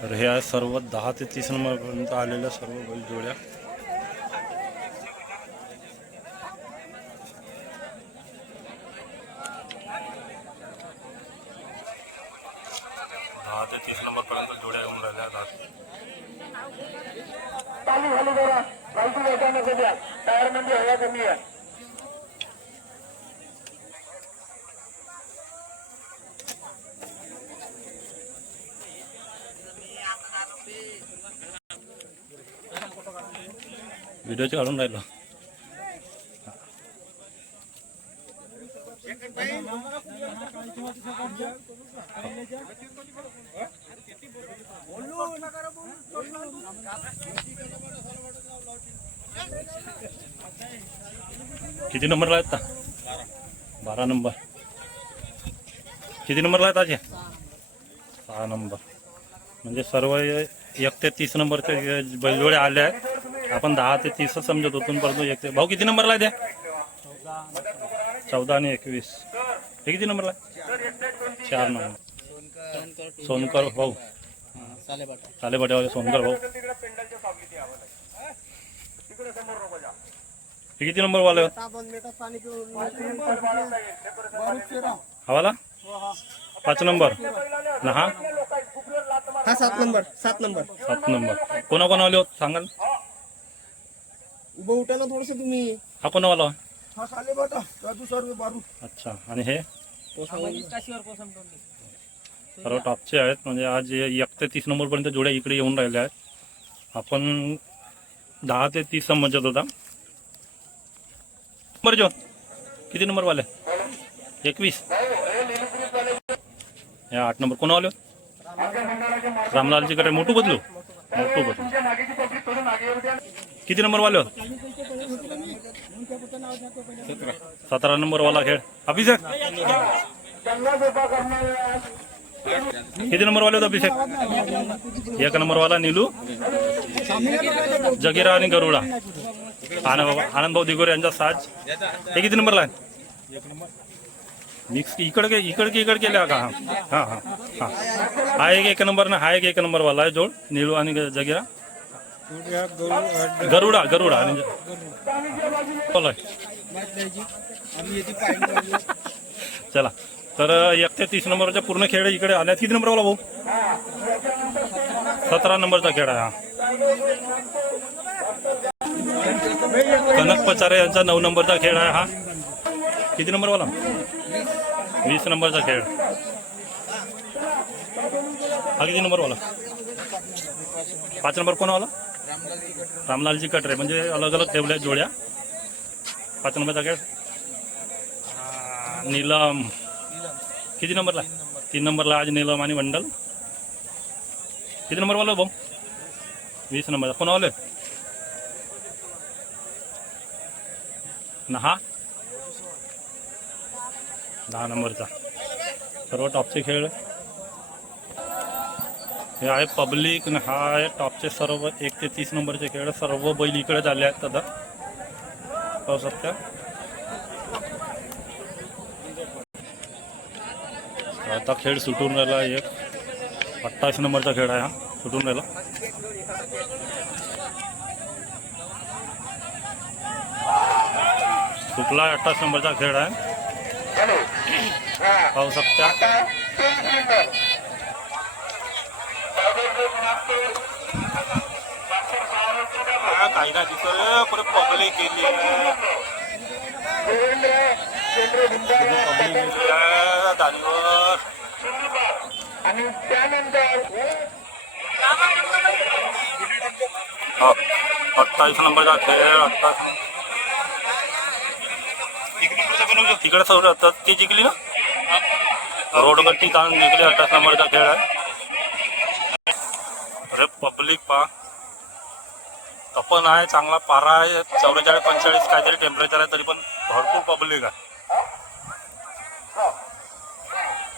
तर हे आहे सर्व 10 ते 30 नंबरपर्यंत आलेल्या सर्व बैल जोड्या. ते 30 नंबरपर्यंत जोड्या येऊन राहिल्या. चालू झाली जरा फालतू वेगाने करूया. टायर म्हणजे हवा कमी आहे. व्हिडिओचे काढून राहिलो. किती नंबरला आहेत? 12 नंबर. किती नंबरला आहेत आज? 6 नंबर. म्हणजे सर्व 1 ते 30 नंबरचे बैलजोडे आले आहेत. आपण 10 ते 30 समजत होतो, परंतु 1 ते भाऊ किती नंबरला आहे? 14 आणि 21. हे किती नंबरला आहे? 4 नंबर. सोनकर भाऊ, सालेबाटेवाले सोनकर भाऊ. हे किती नंबर वाले हवाला? 5 नंबर ना. हा 7 नंबर. 7 नंबर. 7 नंबर. कोणाकोणावाले होत सांगाल? उभं उठा ना थोडस तुम्ही. हा कोणावाला? हा सालेबाटा राजू सर्व बारू. अच्छा. आणि हे सर्व टॉपचे आहेत. म्हणजे आज 1 ते 30 नंबरपर्यंत जोड्या इकडे येऊन राहिल्या आहेत. आपण 10 ते 30 समजत होता. नंबर जो किती नंबर वाले? 21. या 8 नंबर कोणावाले? रामलालजीकडे. मोठू बदलू. किती नंबर वाले? 17 नंबर वाला खेळ. अभिषेक किती नंबर वाले होते? अभिषेक 1 नंबर वाला. नीलू, जगीरा आणि गरुडा. आनंद भाऊ दिगोरे यांचा साज. हे किती नंबरला आहे? मिक्स इकडे केल्या का? हां हां हां. हा एक 1 नंबर ना. हा एक 1 नंबर वाला आहे जोड. नीलू आणि जगीरा. गरुडा आणि चला. तर 1 ते 30 नंबरच्या पूर्ण खेळ इकडे आल्या. किती नंबर वाला भाऊ? 17 नंबरचा खेळ आहे हा. कनक पचारे यांचा 9 नंबरचा खेळ आहे हा. किती नंबर वाला? 20 नंबरचा खेळ. हा किती नंबर वाला? 5 नंबर कोणावाला? रामलालजी कटरे. म्हणजे अलग अलग ठेवल्या जोड्या. 5 नंबरचा खेळ. नीलम किती नंबरला? 3 नंबरला आज नीलम आणि मंडल. किती नंबर वाला भाऊ? 20 नंबरचा. कोणावाले? ना. हा 10 नंबरचा. सर्व टॉपचे खेळ. हे आहे पब्लिक आणि हा आहे टॉपचे सर्व 1 ते 30 नंबरचे खेळ. सर्व बैल इकडे झाले आहेत. आता पाहू शकता. आता खेळ सुटून राहिला. 28 नंबरचा खेळ आहे हा. सुटून राहिला. सुटला. 28 नंबरचा खेळ आहे. पाहू शकता. काही ना दिसत परत पब्लिक केली. दारीवर आणि त्यानंतर 28 नंबरचा खेळ. तिकडे सौर ती जिंकली ना. रोडवरती ताण जिंकली. 28 नंबरचा खेळ आहे. अरे पब्लिक पा तपन आहे. चांगला पारा आहे. 44-45 काहीतरी टेम्परेचर आहे. तरी पण भरपूर पब्लिक आहे.